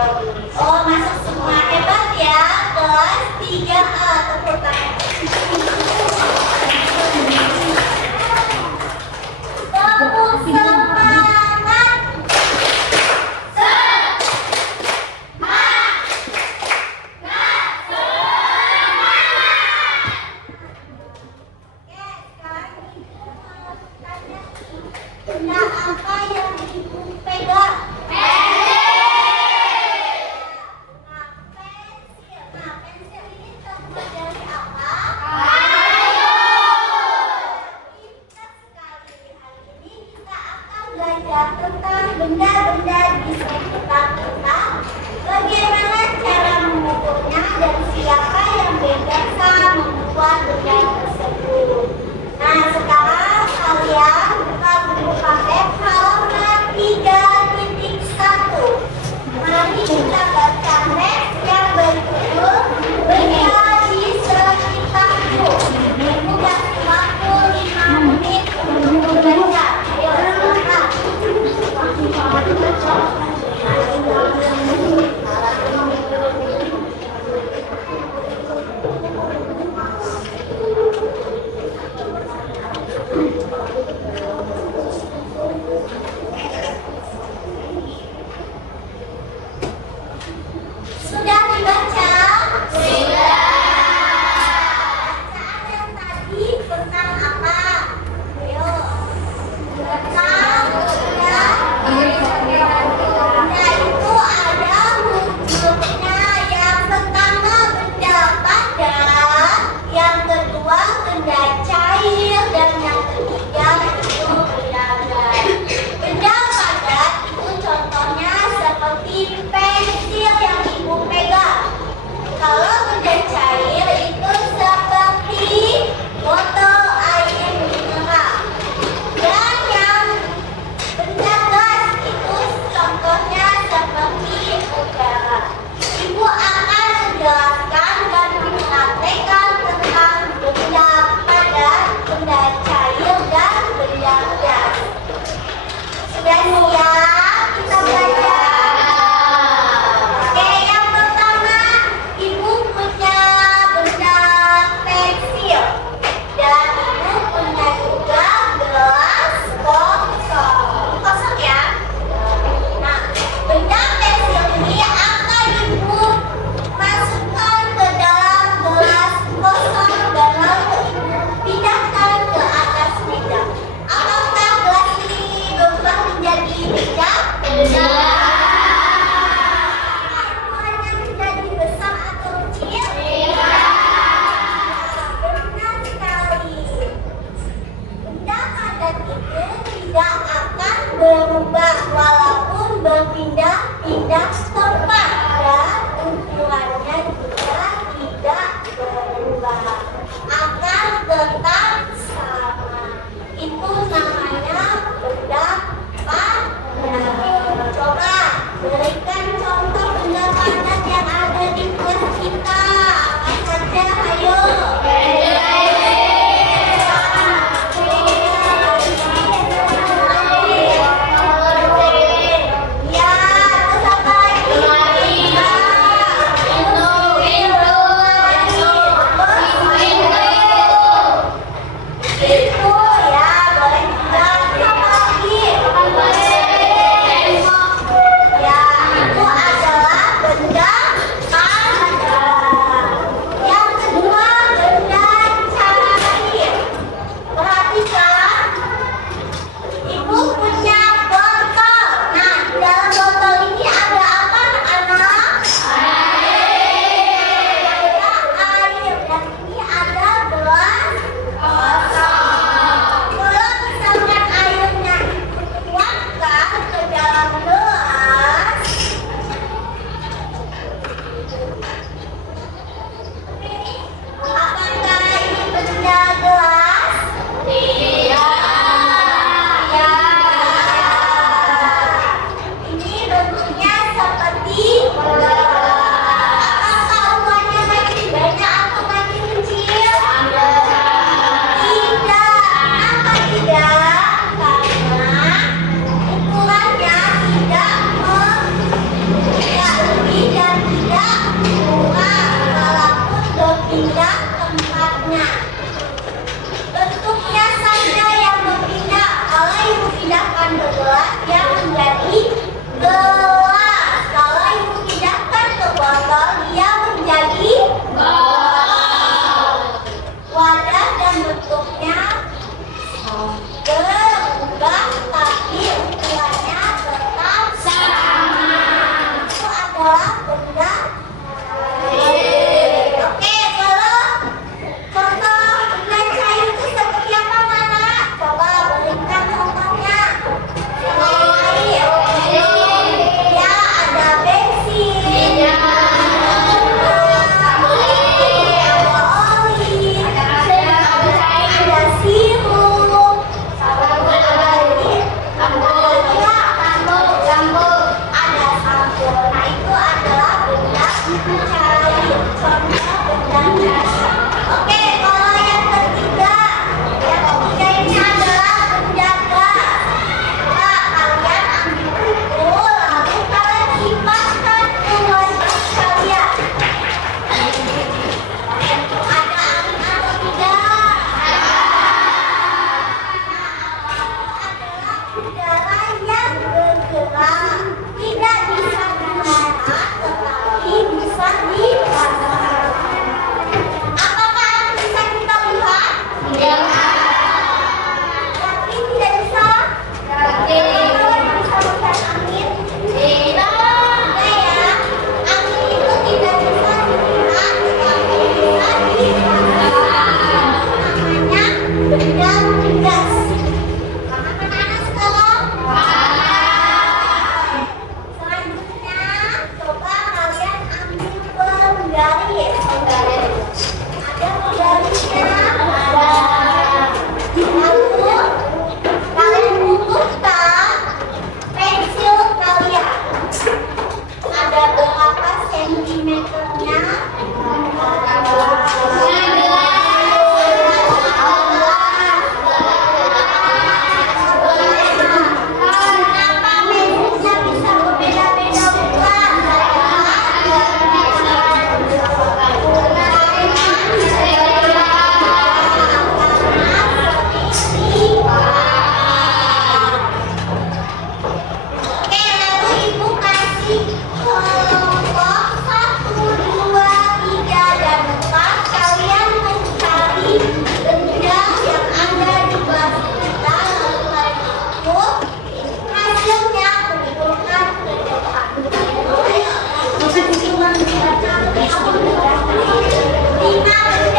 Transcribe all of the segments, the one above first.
Oh, masuk semua, hebat ya. Kelas 3A, tepuk tangan. Tepuk semangat. Benda apa yang ibu pegang? Nah, pensil. Nah, pensil ini terbuat dari apa? Pintar sekali. Hari ini kita akan belajar tentang benda-benda di sekitar kita, bagaimana cara mengukurnya dan siapa yang biasa membuat benda tersebut. Nah, sekarang kalian buka buku paket halaman 3.1. Mari kita baca teks yang berjudul Benda di Sekitarku. Ibu kasih waktu 5 menit untuk membaca. Ayo, silakan. Sudah dibaca? Sudah. Bacaan yang tadi tentang apa? Ayo. Tentang benda. Benda itu ada wujudnya. Yang pertama benda padat, yang kedua benda cair, dan yang ketiga itu benda gas. Benda padat itu contohnya seperti pensil yang ibu pegang. Kalau benda cair itu seperti botol air mineral. Dan yang benda gas itu contohnya seperti udara. Ibu akan menjelaskan dan mempraktekkan tentang benda padat, benda cair, dan benda gas. Sudah siap? Kita belajar. Oke, yang pertama ibu punya benda pensil dan ibu punya juga gelas kosong. Kosong ya. Nah, benda pensil ini akan ibu masukkan ke dalam gelas kosong dan lalu ibu pindahkan ke atas meja. Apakah gelas ini berubah menjadi meja? Warnanya menjadi besar atau kecil? Benar sekali. Benda padat itu tidak akan berubah walaupun berpindah-pindah tempat, dan ukurannya juga tidak berubah, akan tetap sama. Itu namanya benda padat. Coba berikan contoh benda padat yang ada di kelas kita. Apa saja? Ayo. Ya, terus apa lagi? Gelas. Kalau ibu pindahkan ke botol, dia menjadi wadah dan bentuknya berubah, tapi ukurannya tetap sama. Itu adalah benda. Oke, kalau contoh benda cair itu seperti apa, Nana? Coba berikan contohnya. Air. Ya, ada bensin. Ada oli. Ada sirup. Ada sabun. Nah, itu adalah benda cair. Contoh benda cair. Oke, kalau yang ketiga ini adalah benda gas. Nah, kalian ambil buku, lalu kalian kipaskan ke wajah kalian. Ada angin atau tidak? Adalah udara yang bergerak, tidak bisa dilarang, tetapi bisa dirasakan. Apakah bisa kita lihat? Tapi tidak bisa. Kalian bisa melihat angin? Tidak ya. Angin itu tidak bisa dilihat, tetapi bisa dirasakan. Namanya benda gas. Paham anak sekarang? Selanjutnya, coba kalian ambil penggaris. Ada penggarisnya. Lalu kalian butuhkan pensil kalian. Ada berapa sentimeternya? Kenapa pensilnya bisa berbeda-beda ukuran? Oke, lalu ibu kasih kelompok 1, 2, 3, dan 4. Kalian mencari benda yang ada di kelas kita, lalu kalian ikut hasilnya kumpulkan ke depan. 5 benda kalian ikut. Ayo ibu kasih waktu 5 menit. Cari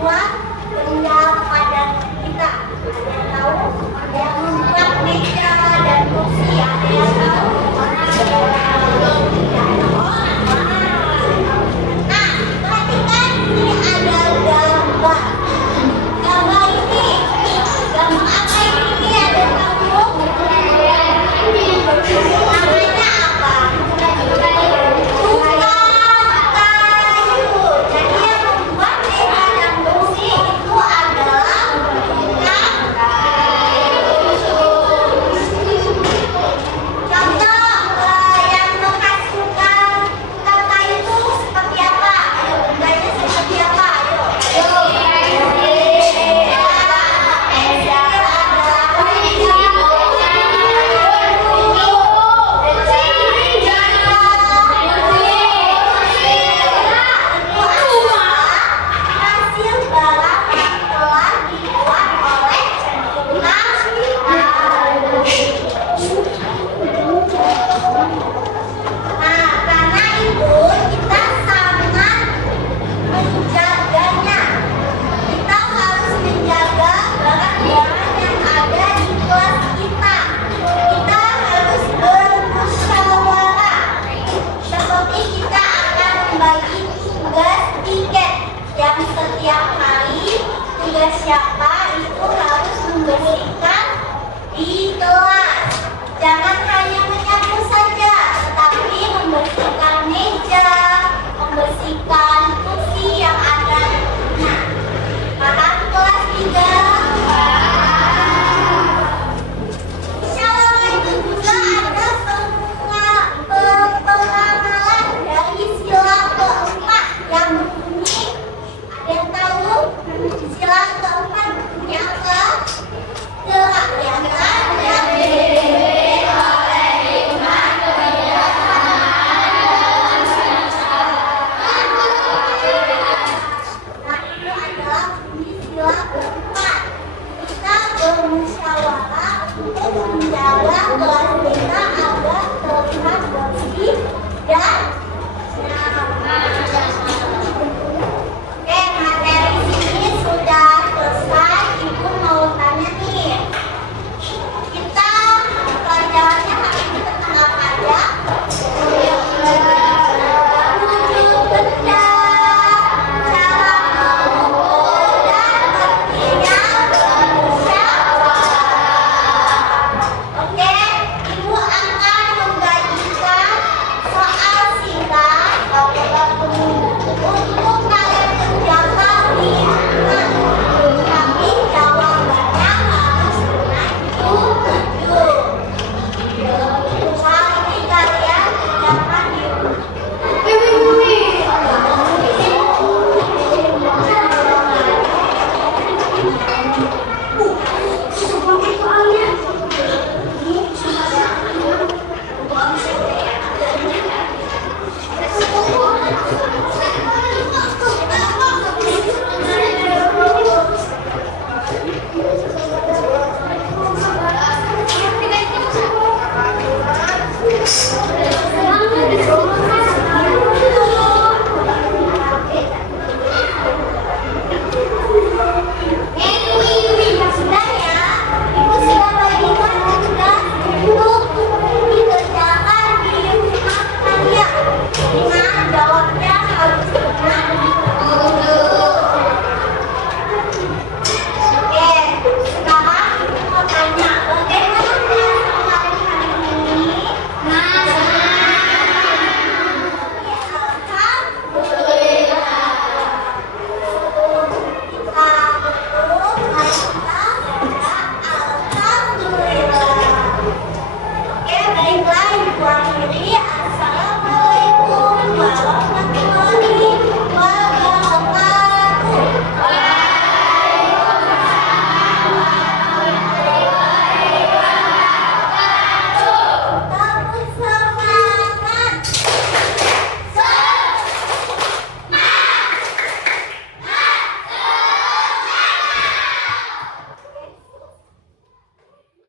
1, siapa